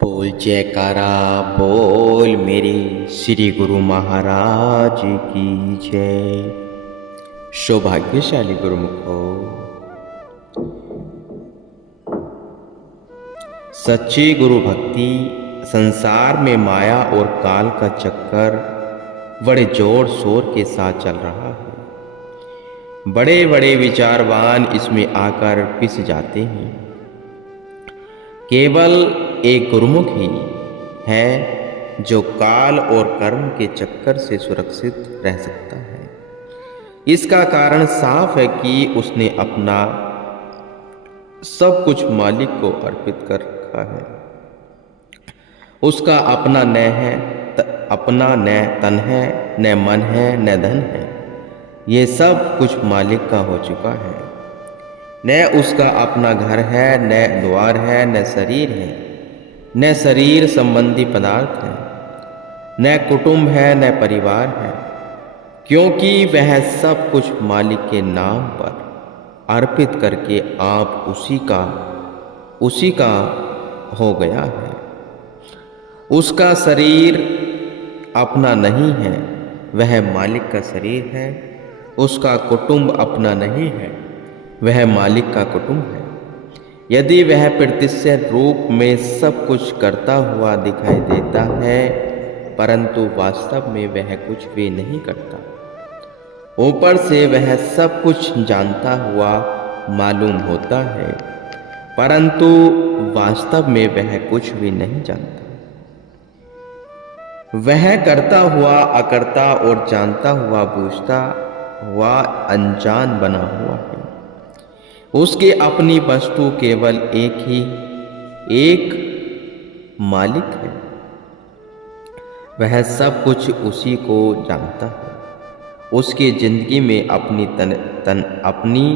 बोल जयकारा बोल मेरे श्री गुरु महाराज की जय। सौभाग्यशाली गुरुमुखो, सच्ची गुरु भक्ति संसार में माया और काल का चक्कर बड़े जोर शोर के साथ चल रहा है। बड़े बड़े विचारवान इसमें आकर पिस जाते हैं। केवल एक गुरुमुख ही है जो काल और कर्म के चक्कर से सुरक्षित रह सकता है। इसका कारण साफ है कि उसने अपना सब कुछ मालिक को अर्पित कर रखा है। उसका अपना न है, अपना न तन है, न मन है, न धन है। ये सब कुछ मालिक का हो चुका है। न उसका अपना घर है, न द्वार है, न शरीर है, न शरीर संबंधी पदार्थ है, न कुटुंब है, न परिवार है, क्योंकि वह सब कुछ मालिक के नाम पर अर्पित करके आप उसी का हो गया है। उसका शरीर अपना नहीं है, वह मालिक का शरीर है। उसका कुटुंब अपना नहीं है, वह मालिक का कुटुंब है। यदि वह प्रत्यक्ष रूप में सब कुछ करता हुआ दिखाई देता है, परंतु वास्तव में वह कुछ भी नहीं करता। ऊपर से वह सब कुछ जानता हुआ मालूम होता है, परंतु वास्तव में वह कुछ भी नहीं जानता। वह करता हुआ अकर्ता और जानता हुआ बूझता हुआ अनजान बना हुआ है। उसकी अपनी वस्तु केवल एक मालिक है। वह सब कुछ उसी को जानता है। उसकी जिंदगी में अपनी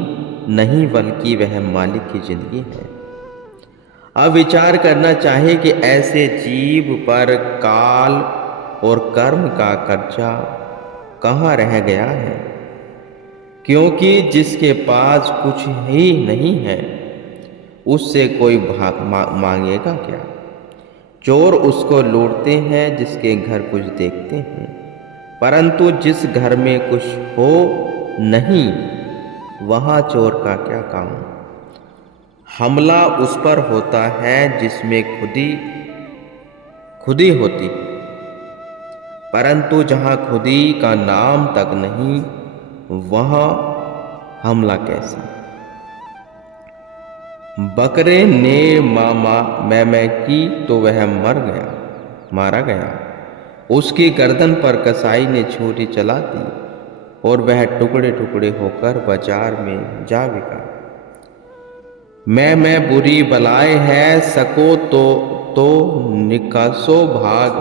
नहीं, बल्कि वह मालिक की जिंदगी है। अब विचार करना चाहिए कि ऐसे जीव पर काल और कर्म का कर्जा कहाँ रह गया है, क्योंकि जिसके पास कुछ ही नहीं है उससे कोई मांगेगा क्या। चोर उसको लूटते हैं जिसके घर कुछ देखते हैं, परंतु जिस घर में कुछ हो नहीं वहाँ चोर का क्या काम। हमला उस पर होता है जिसमें खुदी होती, परंतु जहाँ खुदी का नाम तक नहीं वहाँ हमला कैसा। बकरे ने मैं की तो वह मारा गया। उसकी गर्दन पर कसाई ने छुरी चला दी और वह टुकड़े टुकड़े होकर बाजार में जा बिका। मैं बुरी बलाए है, सको तो निकासो भाग,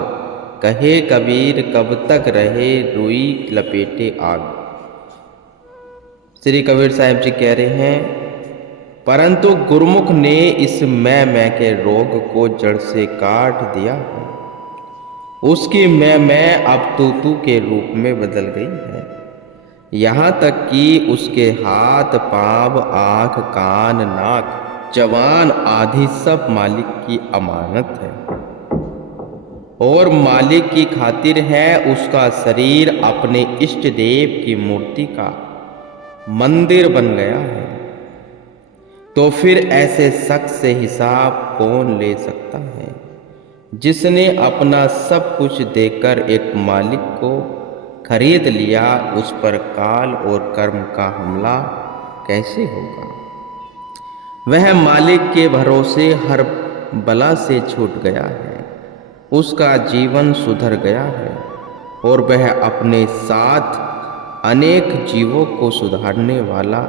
कहे कबीर कब तक रहे रुई लपेटे आग। श्री कबीर साहिब जी कह रहे हैं, परंतु गुरुमुख ने इस मैं के रोग को जड़ से काट दिया है। उसकी मैं अब तू के रूप में बदल गई है। यहाँ तक कि उसके हाथ पांव आँख कान नाक जवान आदि सब मालिक की अमानत है और मालिक की खातिर है। उसका शरीर अपने इष्ट देव की मूर्ति का मंदिर बन गया है। तो फिर ऐसे शख्स से हिसाब कौन ले सकता है जिसने अपना सब कुछ देकर एक मालिक को खरीद लिया। उस पर काल और कर्म का हमला कैसे होगा। वह मालिक के भरोसे हर बला से छूट गया है। उसका जीवन सुधर गया है और वह अपने साथ अनेक जीवों को सुधारने वाला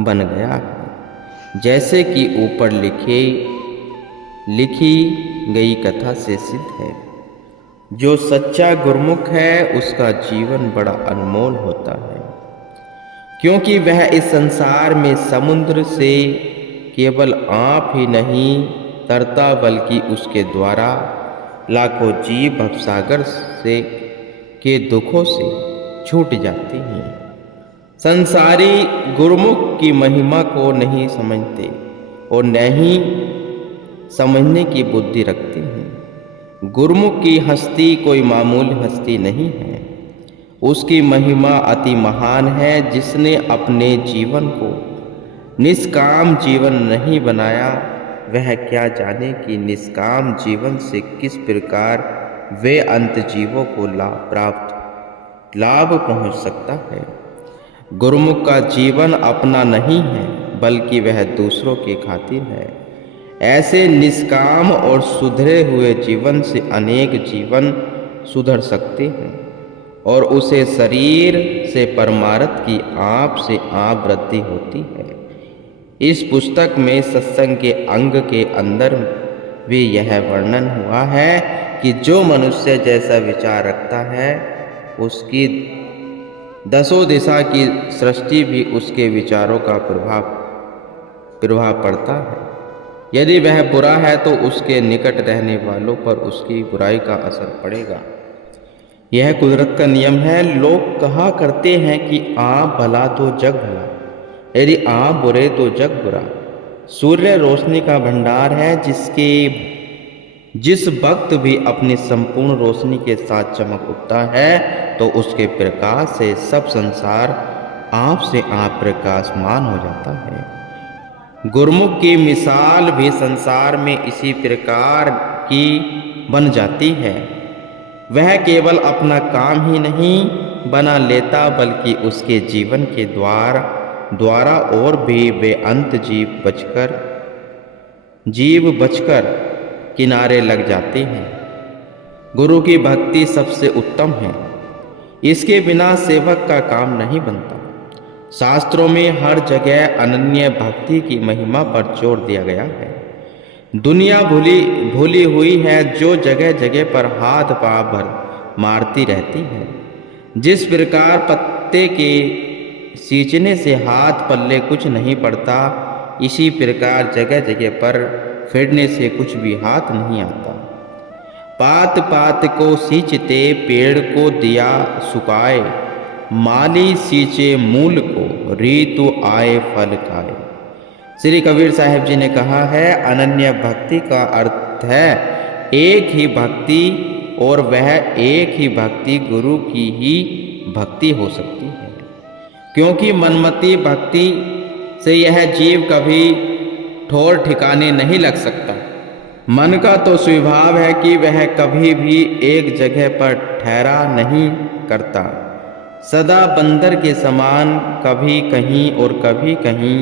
बन गया है, जैसे कि ऊपर लिखी गई कथा से सिद्ध है। जो सच्चा गुरुमुख है उसका जीवन बड़ा अनमोल होता है, क्योंकि वह इस संसार में समुद्र से केवल आप ही नहीं तरता, बल्कि उसके द्वारा लाखों जीव भवसागर के दुखों से छूट जाते हैं। संसारी गुरुमुख की महिमा को नहीं समझते और न ही समझने की बुद्धि रखते हैं। गुरुमुख की हस्ती कोई मामूली हस्ती नहीं है। उसकी महिमा अति महान है। जिसने अपने जीवन को निष्काम जीवन नहीं बनाया, वह क्या जाने कि निष्काम जीवन से किस प्रकार वे अंत जीवों को लाभ पहुंच सकता है। गुरुमुख का जीवन अपना नहीं है, बल्कि वह दूसरों की खातिर है। ऐसे निष्काम और सुधरे हुए जीवन से अनेक जीवन सुधर सकते हैं और उसे शरीर से परमार्थ की आप से आप वृद्धि होती है। इस पुस्तक में सत्संग के अंग के अंदर भी यह वर्णन हुआ है कि जो मनुष्य जैसा विचार रखता है, उसकी दसों दिशा की सृष्टि भी उसके विचारों का प्रभाव पड़ता है। यदि वह बुरा है तो उसके निकट रहने वालों पर उसकी बुराई का असर पड़ेगा। यह कुदरत का नियम है। लोग कहा करते हैं कि आप भला तो जग भला, यदि आप बुरे तो जग बुरा। सूर्य रोशनी का भंडार है। जिस वक्त भी अपनी संपूर्ण रोशनी के साथ चमक उठता है, तो उसके प्रकाश से सब संसार आप से आप प्रकाशमान हो जाता है। गुरुमुख की मिसाल भी संसार में इसी प्रकार की बन जाती है। वह केवल अपना काम ही नहीं बना लेता, बल्कि उसके जीवन के द्वारा और भी वे अंत जीव बचकर किनारे लग जाते हैं। गुरु की भक्ति सबसे उत्तम है। इसके बिना सेवक का काम नहीं बनता। शास्त्रों में हर जगह अनन्य भक्ति की महिमा पर जोर दिया गया है। दुनिया भूली हुई है, जो जगह जगह पर हाथ पांव मारती रहती है। जिस प्रकार पत्ते के सींचने से हाथ पल्ले कुछ नहीं पड़ता, इसी प्रकार जगह जगह पर फिरने से कुछ भी हाथ नहीं आता। पात पात को सींचते पेड़ को दिया सुकाए, माली सींचे मूल को ऋतु आए फल खाए। श्री कबीर साहिब जी ने कहा है, अनन्य भक्ति का अर्थ है एक ही भक्ति, और वह एक ही भक्ति गुरु की ही भक्ति हो सकती है। क्योंकि मनमती भक्ति से यह जीव कभी ठौर ठिकाने नहीं लग सकता। मन का तो स्वभाव है कि वह कभी भी एक जगह पर ठहरा नहीं करता। सदा बंदर के समान कभी कहीं और कभी कहीं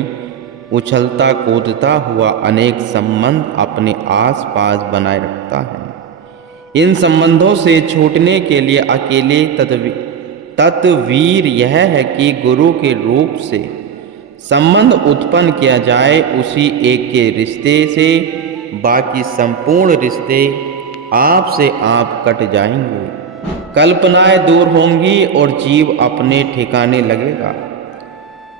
उछलता कूदता हुआ अनेक संबंध अपने आसपास बनाए रखता है। इन संबंधों से छूटने के लिए अकेले तत्वीर यह है कि गुरु के रूप से संबंध उत्पन्न किया जाए। उसी एक के रिश्ते से बाकी संपूर्ण रिश्ते आप से आप कट जाएंगे। कल्पनाएं दूर होंगी और जीव अपने ठिकाने लगेगा।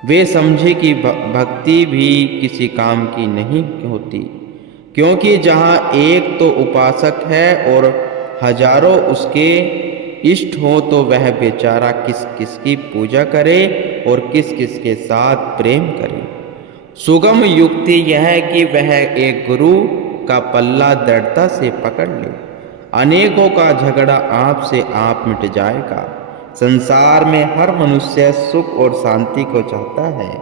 वे समझे कि भक्ति भी किसी काम की नहीं होती, क्योंकि जहाँ एक तो उपासक है और हजारों उसके इष्ट हो, तो वह बेचारा किस किस की पूजा करे और किस किस के साथ प्रेम करे। सुगम युक्ति यह है कि वह एक गुरु का पल्ला दृढ़ता से पकड़ ले। अनेकों का झगड़ा आप से आप मिट जाएगा। संसार में हर मनुष्य सुख और शांति को चाहता है।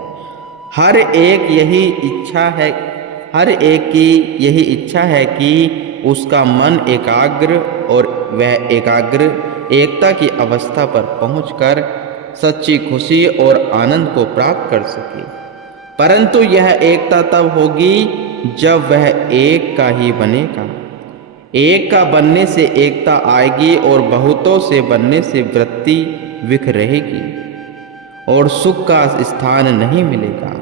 हर एक की यही इच्छा है कि उसका मन एकाग्र और वह एकता की अवस्था पर पहुंचकर सच्ची खुशी और आनंद को प्राप्त कर सके। परंतु यह एकता तब होगी जब वह एक का ही बनेगा। एक का बनने से एकता आएगी और बहुतों से बनने से वृत्ति विख रहेगी और सुख का स्थान नहीं मिलेगा।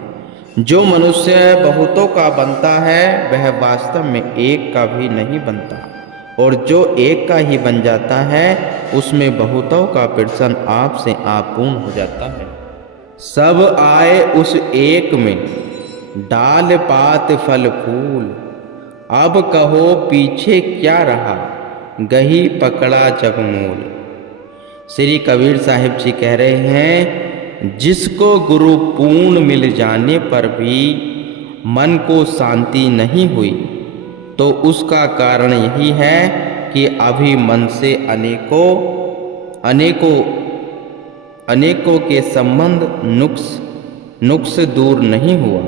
जो मनुष्य बहुतों का बनता है, वह वास्तव में एक का भी नहीं बनता, और जो एक का ही बन जाता है, उसमें बहुतों का प्रसन्न आप से आप पूर्ण हो जाता है। सब आए उस एक में, डाल पात फल फूल। अब कहो पीछे क्या रहा, गही पकड़ा जब मूल। श्री कबीर साहिब जी कह रहे हैं, जिसको गुरु पूर्ण मिल जाने पर भी मन को शांति नहीं हुई, तो उसका कारण यही है कि अभी मन से अनेकों के संबंध नुक्स दूर नहीं हुआ।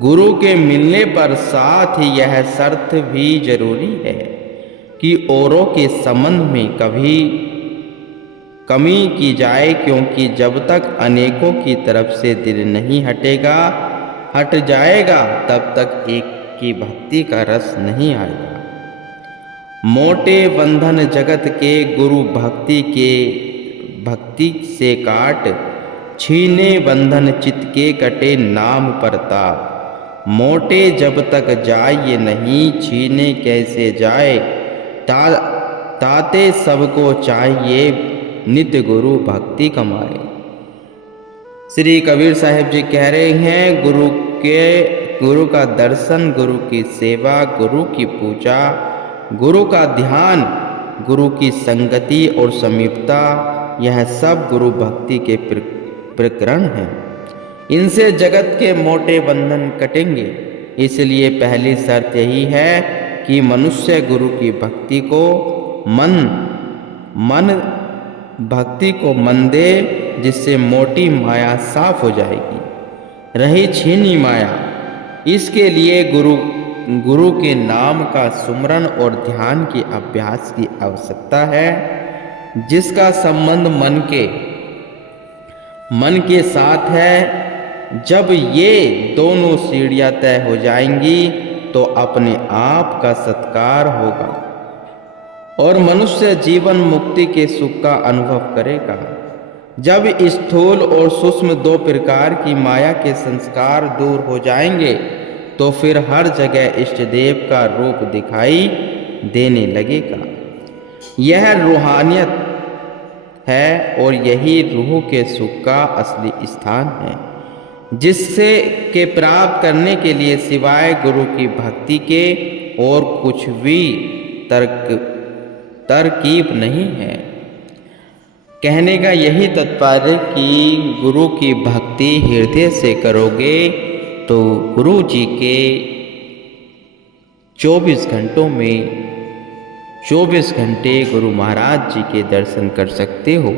गुरु के मिलने पर साथ ही यह शर्त भी जरूरी है कि औरों के संबंध में कभी कमी की जाए, क्योंकि जब तक अनेकों की तरफ से दिल नहीं हट जाएगा तब तक एक की भक्ति का रस नहीं आएगा। मोटे बंधन जगत के गुरु भक्ति से काट, छीने बंधन चित्त के कटे नाम प्रताप। मोटे जब तक जाए ये नहीं, छीने कैसे जाए, ताते सबको चाहिए नित्य गुरु भक्ति कमाए। श्री कबीर साहिब जी कह रहे हैं, गुरु का दर्शन, गुरु की सेवा, गुरु की पूजा, गुरु का ध्यान, गुरु की संगति और समीपता, यह सब गुरु भक्ति के प्रकरण हैं। इनसे जगत के मोटे बंधन कटेंगे। इसलिए पहली शर्त यही है कि मनुष्य गुरु की भक्ति को मन दे, जिससे मोटी माया साफ हो जाएगी, रही छीनी माया। इसके लिए गुरु के नाम का सुमरन और ध्यान के अभ्यास की आवश्यकता है, जिसका संबंध मन के साथ है। जब ये दोनों सीढ़ियां तय हो जाएंगी तो अपने आप का सत्कार होगा और मनुष्य जीवन मुक्ति के सुख का अनुभव करेगा। जब स्थूल और सूक्ष्म दो प्रकार की माया के संस्कार दूर हो जाएंगे तो फिर हर जगह इष्ट देव का रूप दिखाई देने लगेगा। यह रूहानियत है और यही रूह के सुख का असली स्थान है, जिससे के प्राप्त करने के लिए सिवाय गुरु की भक्ति के और कुछ भी तरकीब नहीं है। कहने का यही तात्पर्य कि गुरु की भक्ति हृदय से करोगे तो गुरु जी के 24 घंटों में 24 घंटे गुरु महाराज जी के दर्शन कर सकते हो।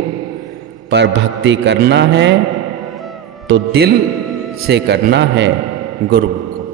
पर भक्ति करना है तो दिल से करना है, गुरु